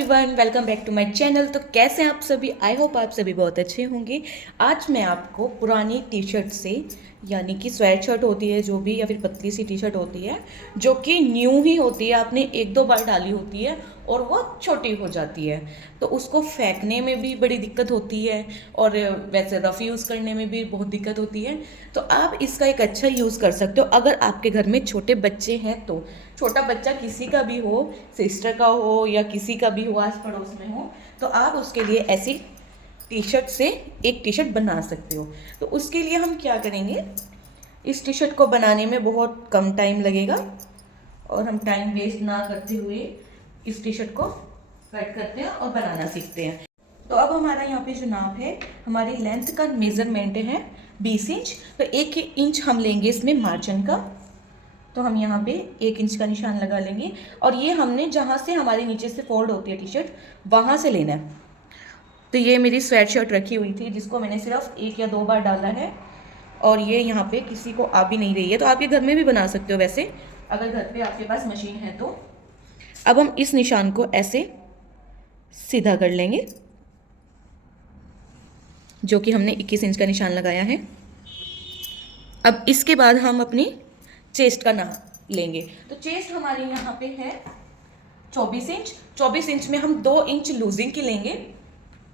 Everyone, welcome back to my channel. तो कैसे हैं आप सभी? आई होप आप सभी बहुत अच्छे होंगे। आज मैं आपको पुरानी टी शर्ट से, यानी कि स्वेट शर्ट होती है जो भी, या फिर पतली सी टी शर्ट होती है जो कि न्यू ही होती है, आपने एक दो बार डाली होती है और वो छोटी हो जाती है, तो उसको फेंकने में भी बड़ी दिक्कत होती है और वैसे रफ़ यूज़ करने में भी बहुत दिक्कत होती है। तो आप इसका एक अच्छा यूज़ कर सकते हो अगर आपके घर में छोटे बच्चे हैं तो। छोटा बच्चा किसी का भी हो, सिस्टर का हो या किसी का भी हो, आस पड़ोस में हो, तो आप उसके लिए ऐसी टी शर्ट से एक टी शर्ट बना सकते हो। तो उसके लिए हम क्या करेंगे, इस टी शर्ट को बनाने में बहुत कम टाइम लगेगा और हम टाइम वेस्ट ना करते हुए इस टी शर्ट को कट करते हैं और बनाना सीखते हैं। तो अब हमारा यहाँ पे जो नाप है, हमारी लेंथ का मेज़रमेंट है 20 इंच। तो 1 इंच हम लेंगे इसमें मार्जिन का, तो हम यहाँ पे 1 इंच का निशान लगा लेंगे और ये हमने जहाँ से हमारे नीचे से फोल्ड होती है टी शर्ट, वहाँ से लेना है। तो ये मेरी स्वेट शर्ट रखी हुई थी जिसको मैंने सिर्फ 1 या 2 बार डाला है और ये यहाँ पे किसी को आ भी नहीं रही है। तो आप ये घर में भी बना सकते हो वैसे, अगर घर पे आपके पास मशीन है तो। अब हम इस निशान को ऐसे सीधा कर लेंगे, जो कि हमने 21 इंच का निशान लगाया है। अब इसके बाद हम अपनी चेस्ट का नाप लेंगे। तो चेस्ट हमारी यहाँ पे है 24 इंच। 24 इंच में हम 2 इंच लूजिंग की लेंगे,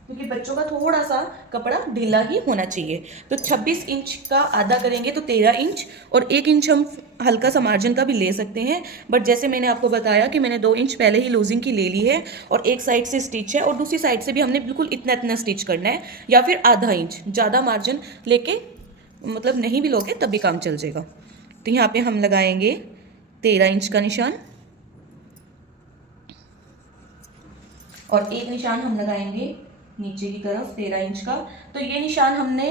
क्योंकि बच्चों का थोड़ा सा कपड़ा ढीला ही होना चाहिए। तो 26 इंच का आधा करेंगे तो 13 इंच, और 1 इंच हम हल्का सा मार्जिन का भी ले सकते हैं। बट जैसे मैंने आपको बताया कि मैंने 2 इंच पहले ही लूजिंग की ले ली है और एक साइड से स्टिच है और दूसरी साइड से भी हमने बिल्कुल इतना इतना स्टिच करना है, या फिर आधा इंच ज़्यादा मार्जिन लेके, मतलब नहीं भी लोगे तब भी काम चल जाएगा। तो यहाँ पे हम लगाएंगे 13 इंच का निशान और एक निशान हम लगाएंगे नीचे की तरफ 13 इंच का। तो ये निशान हमने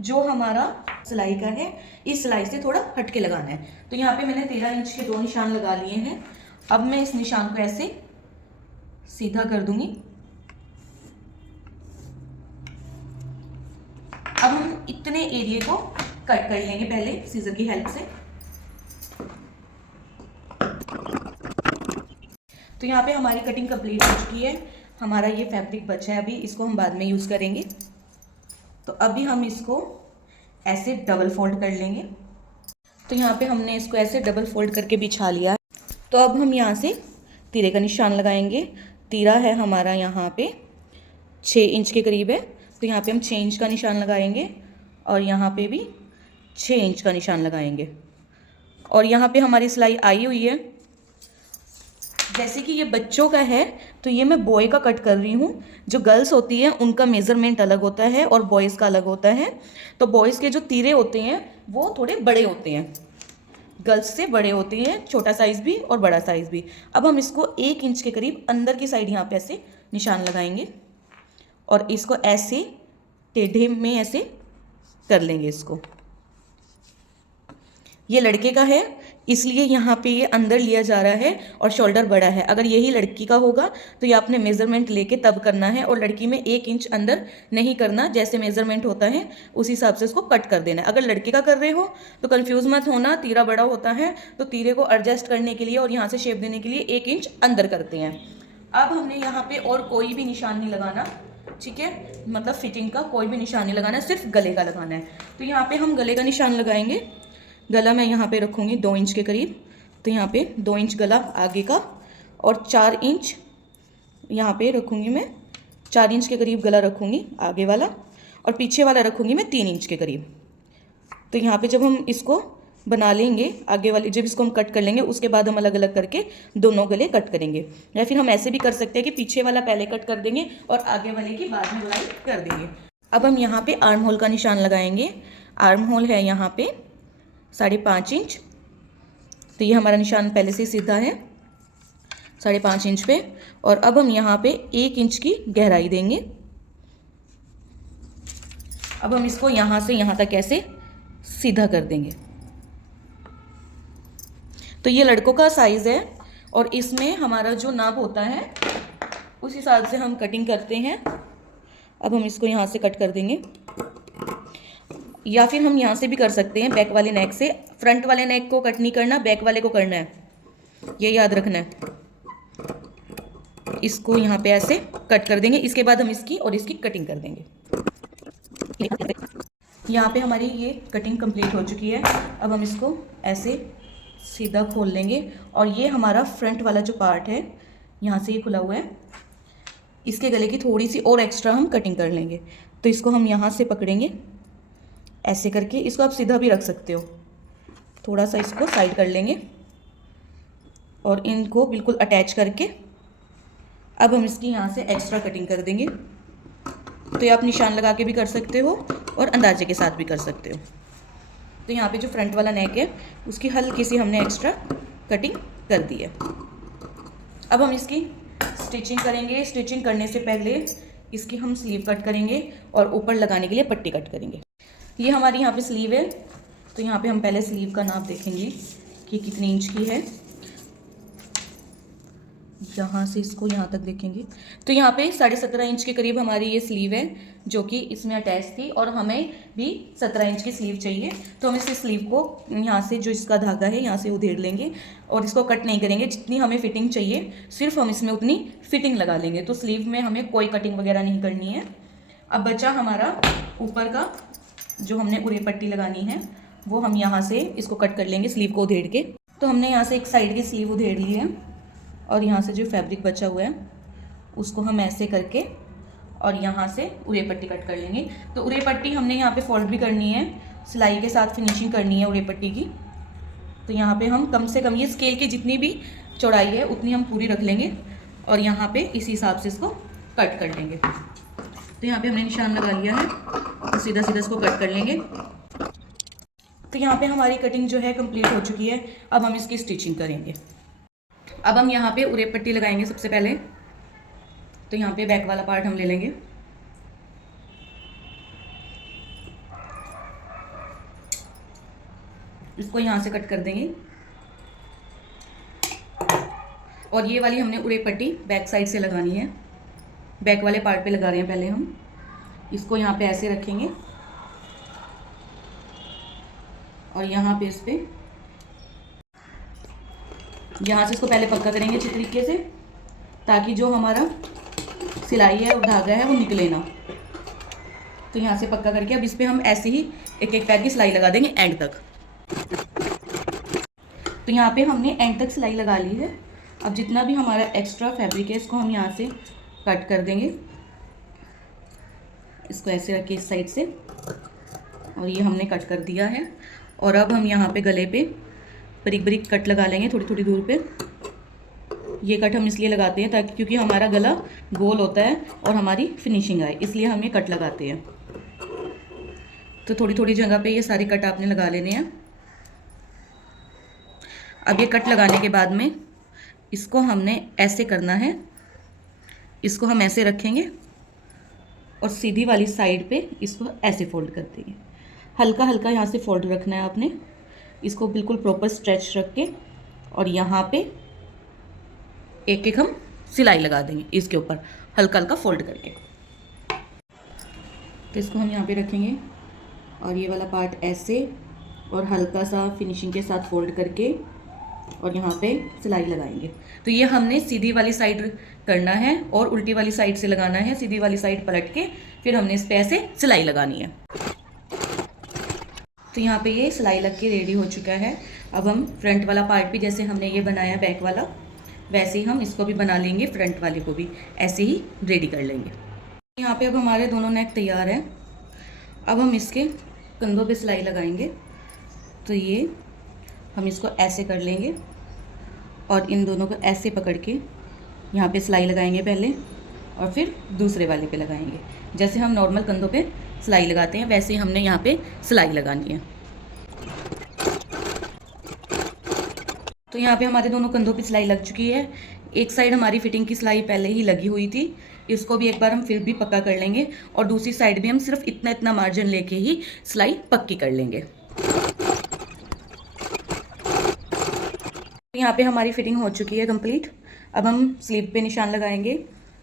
जो हमारा सिलाई का है, इस सिलाई से थोड़ा हटके लगाना है। तो यहाँ पे मैंने 13 इंच के 2 निशान लगा लिए हैं। अब मैं इस निशान को ऐसे सीधा कर दूंगी। अब हम इतने एरिया को कट कर लेंगे पहले सीजर की हेल्प से। तो यहाँ पे हमारी कटिंग कंप्लीट हो चुकी है। हमारा ये फैब्रिक बचा है, अभी इसको हम बाद में यूज़ करेंगे। तो अभी हम इसको ऐसे डबल फोल्ड कर लेंगे। तो यहाँ पे हमने इसको ऐसे डबल फोल्ड करके बिछा लिया है। तो अब हम यहाँ से तीरे का निशान लगाएंगे। तीरा है हमारा यहाँ पे 6 इंच के करीब है, तो यहाँ पे हम 6 इंच का निशान लगाएंगे और यहाँ पे भी 6 इंच का निशान लगाएंगे। और यहाँ पे हमारी सिलाई आई हुई है। जैसे कि ये बच्चों का है तो ये मैं बॉय का कट कर रही हूँ। जो गर्ल्स होती हैं उनका मेज़रमेंट अलग होता है और बॉयज़ का अलग होता है। तो बॉयज़ के जो तीरे होते हैं वो थोड़े बड़े होते हैं, गर्ल्स से बड़े होते हैं, छोटा साइज़ भी और बड़ा साइज़ भी। अब हम इसको 1 इंच के करीब अंदर की साइड यहाँ पे ऐसे निशान लगाएंगे और इसको ऐसे टेढ़े में ऐसे कर लेंगे। इसको, ये लड़के का है इसलिए यहाँ पे ये अंदर लिया जा रहा है और शोल्डर बड़ा है। अगर यही लड़की का होगा तो ये आपने मेज़रमेंट लेके तब करना है, और लड़की में 1 इंच अंदर नहीं करना, जैसे मेज़रमेंट होता है उस हिसाब से इसको कट कर देना है। अगर लड़के का कर रहे हो तो कन्फ्यूज़ मत होना, तीरा बड़ा होता है तो तीरे को एडजस्ट करने के लिए और यहाँ से शेप देने के लिए 1 इंच अंदर करते हैं। अब हमने यहाँ पर और कोई भी निशान नहीं लगाना, ठीक है, मतलब फिटिंग का कोई भी निशान नहीं लगाना, सिर्फ गले का लगाना है। तो यहाँ पर हम गले का निशान लगाएंगे। गला मैं यहाँ पे रखूँगी 2 इंच के करीब। तो यहाँ पे 2 इंच गला आगे का और 4 इंच यहाँ पे रखूँगी मैं, 4 इंच के करीब गला रखूँगी आगे वाला, और पीछे वाला रखूँगी मैं 3 इंच के करीब। तो यहाँ पे जब हम इसको बना लेंगे आगे वाली, जब इसको हम कट कर लेंगे उसके बाद हम अलग अलग करके दोनों गले कट करेंगे, या फिर हम ऐसे भी कर सकते हैं कि पीछे वाला पहले कट कर देंगे और आगे वाले की बाद में बुनाई कर देंगे। अब हम यहाँ पे आर्म होल का निशान लगाएंगे। आर्म होल है यहाँ पे 5.5 इंच। तो ये हमारा निशान पहले से सीधा है 5.5 इंच पे, और अब हम यहाँ पे 1 इंच की गहराई देंगे। अब हम इसको यहाँ से यहाँ तक ऐसे सीधा कर देंगे। तो ये लड़कों का साइज़ है और इसमें हमारा जो नाप होता है उस हिसाब से हम कटिंग करते हैं। अब हम इसको यहाँ से कट कर देंगे, या फिर हम यहाँ से भी कर सकते हैं बैक वाले नेक से। फ्रंट वाले नेक को कट नहीं करना, बैक वाले को करना है, ये याद रखना है। इसको यहाँ पे ऐसे कट कर देंगे। इसके बाद हम इसकी और इसकी कटिंग कर देंगे। यहाँ पे हमारी ये कटिंग कंप्लीट हो चुकी है। अब हम इसको ऐसे सीधा खोल लेंगे और ये हमारा फ्रंट वाला जो पार्ट है यहाँ से ये खुला हुआ है, इसके गले की थोड़ी सी और एक्स्ट्रा हम कटिंग कर लेंगे। तो इसको हम यहाँ से पकड़ेंगे ऐसे करके, इसको आप सीधा भी रख सकते हो, थोड़ा सा इसको साइड कर लेंगे और इनको बिल्कुल अटैच करके अब हम इसकी यहाँ से एक्स्ट्रा कटिंग कर देंगे। तो ये आप निशान लगा के भी कर सकते हो और अंदाजे के साथ भी कर सकते हो। तो यहाँ पे जो फ्रंट वाला नेक है उसकी हल्की सी हमने एक्स्ट्रा कटिंग कर दी है। अब हम इसकी स्टिचिंग करेंगे। स्टिचिंग करने से पहले इसकी हम स्लीव कट करेंगे और ऊपर लगाने के लिए पट्टी कट करेंगे। ये हमारी यहाँ पे स्लीव है, तो यहाँ पे हम पहले स्लीव का नाप देखेंगे कि कितने इंच की है। यहाँ से इसको यहाँ तक देखेंगे तो यहाँ पे 17.5 इंच के करीब हमारी ये स्लीव है जो कि इसमें अटैच थी, और हमें भी 17 इंच की स्लीव चाहिए। तो हम इस स्लीव को यहाँ से जो इसका धागा है यहाँ से उधेड़ लेंगे और इसको कट नहीं करेंगे। जितनी हमें फिटिंग चाहिए सिर्फ हम इसमें उतनी फिटिंग लगा लेंगे। तो स्लीव में हमें कोई कटिंग वगैरह नहीं करनी है। अब बचा हमारा ऊपर का जो हमने उरे पट्टी लगानी है वो हम यहाँ से इसको कट कर लेंगे स्लीव को उधेड़ के। तो हमने यहाँ से एक साइड की स्लीव उधेड़ ली है और यहाँ से जो फैब्रिक बचा हुआ है उसको हम ऐसे करके और यहाँ से उरे पट्टी कट कर लेंगे। तो उरे पट्टी हमने यहाँ पे फोल्ड भी करनी है, सिलाई के साथ फिनिशिंग करनी है उरे पट्टी की। तो यहाँ पे हम कम से कम ये स्केल की जितनी भी चौड़ाई है उतनी हम पूरी रख लेंगे और यहाँ पे इसी हिसाब से इसको कट कर लेंगे। तो यहाँ पे हमने निशान लगा लिया है तो सीधा सीधा इसको कट कर लेंगे। तो यहाँ पे हमारी कटिंग जो है कंप्लीट हो चुकी है। अब हम इसकी स्टिचिंग करेंगे। अब हम यहाँ पे उरे पट्टी लगाएंगे सबसे पहले। तो यहाँ पे बैक वाला पार्ट हम ले लेंगे। इसको यहाँ से कट कर देंगे और ये वाली हमने उरे पट्टी बैक साइड से लगानी है। बैक वाले पार्ट पे लगा रहे हैं पहले हम। इसको यहाँ पे ऐसे रखेंगे और यहाँ पे इस पे यहाँ से इसको पहले पक्का करेंगे अच्छी तरीके से ताकि जो हमारा सिलाई है और धागा है वो निकले ना। तो यहाँ से पक्का करके अब इस पे हम ऐसे ही एक एक पैर की सिलाई लगा देंगे एंड तक। तो यहाँ पे हमने एंड तक सिलाई लगा ली है। अब जितना भी हमारा एक्स्ट्रा फैब्रिक है इसको हम यहाँ से कट कर देंगे। इसको ऐसे रख के इस साइड से, और ये हमने कट कर दिया है। और अब हम यहाँ पे गले पे बारीक बारीक कट लगा लेंगे थोड़ी थोड़ी दूर पे। ये कट हम इसलिए लगाते हैं ताकि क्योंकि हमारा गला गोल होता है और हमारी फिनिशिंग आए, इसलिए हम ये कट लगाते हैं। तो थोड़ी थोड़ी जगह पे ये सारे कट आपने लगा लेने हैं। अब ये कट लगाने के बाद में इसको हमने ऐसे करना है। इसको हम ऐसे रखेंगे और सीधी वाली साइड पे इसको ऐसे फोल्ड कर देंगे। हल्का हल्का यहाँ से फोल्ड रखना है आपने। इसको बिल्कुल प्रॉपर स्ट्रेच रख के और यहाँ पे एक एक हम सिलाई लगा देंगे इसके ऊपर हल्का हल्का फोल्ड करके। तो इसको हम यहाँ पे रखेंगे और ये वाला पार्ट ऐसे और हल्का सा फिनिशिंग के साथ फोल्ड करके और यहाँ पे सिलाई लगाएंगे। तो ये हमने सीधी वाली साइड करना है और उल्टी वाली साइड से लगाना है। सीधी वाली साइड पलट के फिर हमने इस पे ऐसे सिलाई लगानी है। तो यहाँ पे ये सिलाई लग के रेडी हो चुका है। अब हम फ्रंट वाला पार्ट भी जैसे हमने ये बनाया बैक वाला वैसे ही हम इसको भी बना लेंगे, फ्रंट वाले को भी ऐसे ही रेडी कर लेंगे। यहाँ पे अब हमारे दोनों नेक तैयार हैं। अब हम इसके कंधों पे सिलाई लगाएंगे। तो ये हम इसको ऐसे कर लेंगे और इन दोनों को ऐसे पकड़ के यहाँ पे सिलाई लगाएंगे पहले और फिर दूसरे वाले पे लगाएंगे। जैसे हम नॉर्मल कंधों पे सिलाई लगाते हैं वैसे ही हमने यहाँ पे सिलाई लगानी है। तो यहाँ पे हमारे दोनों कंधों पे सिलाई लग चुकी है। एक साइड हमारी फिटिंग की सिलाई पहले ही लगी हुई थी, इसको भी एक बार हम फिर भी पक्का कर लेंगे और दूसरी साइड भी हम सिर्फ इतना इतना मार्जिन लेके ही सिलाई पक्की कर लेंगे। यहाँ पे हमारी फिटिंग हो चुकी है कंप्लीट। अब हम स्लीव पे निशान लगाएंगे।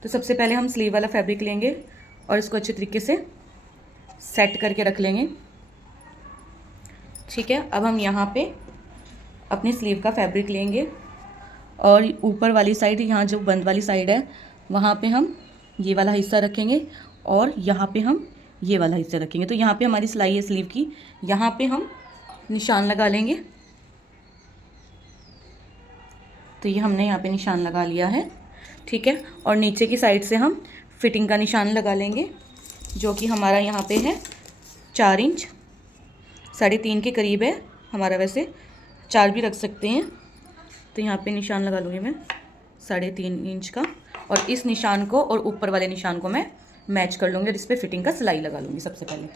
तो सबसे पहले हम स्लीव वाला फैब्रिक लेंगे और इसको अच्छे तरीके से सेट करके रख लेंगे। ठीक है, अब हम यहाँ पे अपनी स्लीव का फैब्रिक लेंगे और ऊपर वाली साइड, यहाँ जो बंद वाली साइड है वहाँ पे हम ये वाला हिस्सा रखेंगे और यहाँ पे हम ये वाला हिस्सा रखेंगे। तो यहाँ पे हमारी सिलाई है स्लीव की, यहाँ पे हम निशान लगा लेंगे। तो ये हमने यहाँ पे निशान लगा लिया है, ठीक है। और नीचे की साइड से हम फिटिंग का निशान लगा लेंगे, जो कि हमारा यहाँ पे है 4 इंच, 3.5 के करीब है हमारा, वैसे 4 भी रख सकते हैं। तो यहाँ पे निशान लगा लूँगी मैं 3.5 इंच का, और इस निशान को और ऊपर वाले निशान को मैं मैच कर लूँगी और इस पर फिटिंग का सिलाई लगा लूँगी सबसे पहले।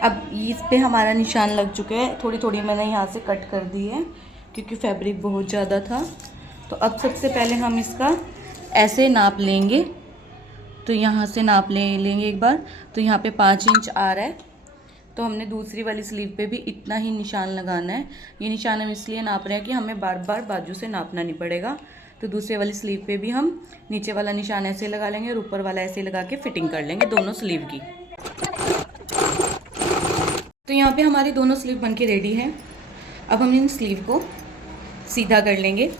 अब इस पे हमारा निशान लग चुके हैं, थोड़ी थोड़ी मैंने यहाँ से कट कर दी है क्योंकि फैब्रिक बहुत ज़्यादा था। तो अब सबसे पहले हम इसका ऐसे नाप लेंगे। तो यहाँ से नाप लेंगे एक बार। तो यहाँ पे 5 इंच आ रहा है, तो हमने दूसरी वाली स्लीव पे भी इतना ही निशान लगाना है। ये निशान हम इसलिए नाप रहे हैं कि हमें बार बार बाजू से नापना नहीं पड़ेगा। तो दूसरे वाली स्लीव पे भी हम नीचे वाला निशान ऐसे लगा लेंगे और ऊपर वाला ऐसे लगा के फिटिंग कर लेंगे दोनों स्लीव की। तो यहाँ पे हमारी दोनों स्लीव बनके रेडी है। अब हम इन स्लीव को सीधा कर लेंगे।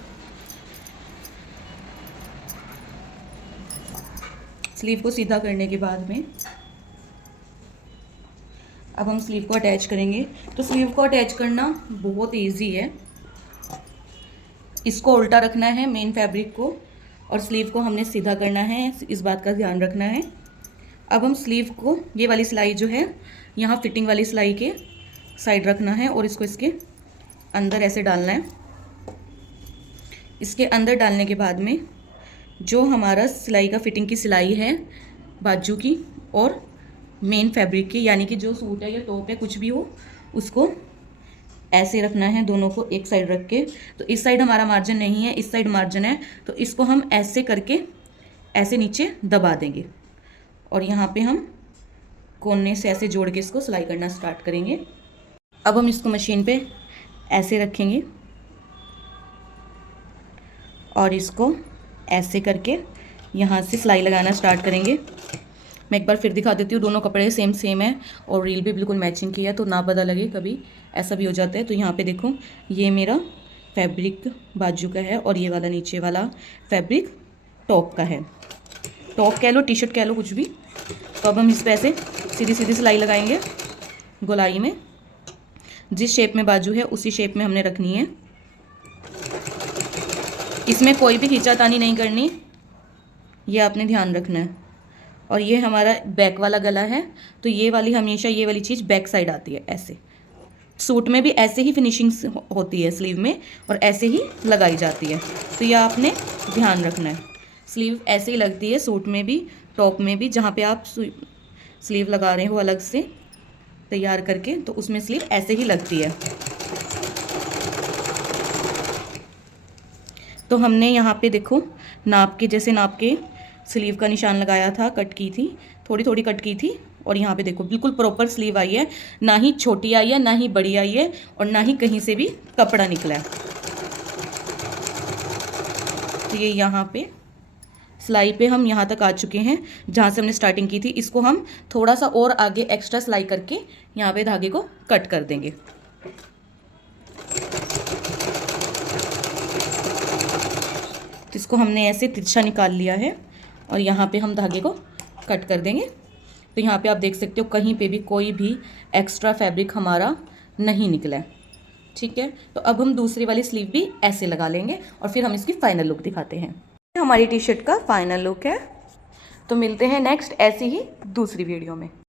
स्लीव को सीधा करने के बाद में अब हम स्लीव को अटैच करेंगे। तो स्लीव को अटैच करना बहुत इजी है। इसको उल्टा रखना है मेन फैब्रिक को, और स्लीव को हमने सीधा करना है, इस बात का ध्यान रखना है। अब हम स्लीव को, ये वाली सिलाई जो है यहाँ फिटिंग वाली सिलाई के साइड रखना है और इसको इसके अंदर ऐसे डालना है। इसके अंदर डालने के बाद में जो हमारा सिलाई का फिटिंग की सिलाई है बाजू की और मेन फैब्रिक की, यानी कि जो सूट है या टॉप है कुछ भी हो, उसको ऐसे रखना है, दोनों को एक साइड रख के। तो इस साइड हमारा मार्जिन नहीं है, इस साइड मार्जिन है, तो इसको हम ऐसे करके ऐसे नीचे दबा देंगे और यहाँ पे हम कोने से ऐसे जोड़ के इसको सिलाई करना स्टार्ट करेंगे। अब हम इसको मशीन पे ऐसे रखेंगे और इसको ऐसे करके यहाँ से सिलाई लगाना स्टार्ट करेंगे। मैं एक बार फिर दिखा देती हूँ। दोनों कपड़े सेम है और रील भी बिल्कुल मैचिंग की है, तो ना पता लगे, कभी ऐसा भी हो जाता है। तो यहाँ पे देखो, ये मेरा फैब्रिक बाजू का है और ये वाला नीचे वाला फैब्रिक टॉप का है। टॉप कह लो, टी शर्ट कह लो, कुछ भी। तो अब हम इस पर ऐसे सीधी सीधी सिलाई लगाएंगे गोलाई में। जिस शेप में बाजू है उसी शेप में हमने रखनी है। इसमें कोई भी खींचातानी नहीं करनी, ये आपने ध्यान रखना है। और ये हमारा बैक वाला गला है, तो ये वाली हमेशा ये वाली चीज़ बैक साइड आती है। ऐसे सूट में भी ऐसे ही फिनिशिंग होती है स्लीव में, और ऐसे ही लगाई जाती है। तो ये आपने ध्यान रखना है। स्लीव ऐसे ही लगती है सूट में भी, टॉप में भी। जहाँ पे आप स्लीव लगा रहे हो अलग से तैयार करके, तो उसमें स्लीव ऐसे ही लगती है। तो हमने यहाँ पे देखो नाप के, जैसे नाप के स्लीव का निशान लगाया था, कट की थी, थोड़ी थोड़ी कट की थी, और यहाँ पे देखो बिल्कुल प्रॉपर स्लीव आई है। ना ही छोटी आई है, ना ही बड़ी आई है, और ना ही कहीं से भी कपड़ा निकला है। तो ये यहाँ पे सिलाई पे हम यहाँ तक आ चुके हैं जहाँ से हमने स्टार्टिंग की थी। इसको हम थोड़ा सा और आगे एक्स्ट्रा सिलाई करके यहाँ पे धागे को कट कर देंगे। तो इसको हमने ऐसे तिरछा निकाल लिया है और यहाँ पे हम धागे को कट कर देंगे। तो यहाँ पे आप देख सकते हो कहीं पे भी कोई भी एक्स्ट्रा फैब्रिक हमारा नहीं निकला है, ठीक है। तो अब हम दूसरी वाली स्लीव भी ऐसे लगा लेंगे और फिर हम इसकी फाइनल लुक दिखाते हैं। हमारी टी शर्ट का फाइनल लुक है। तो मिलते हैं नेक्स्ट ऐसी ही दूसरी वीडियो में।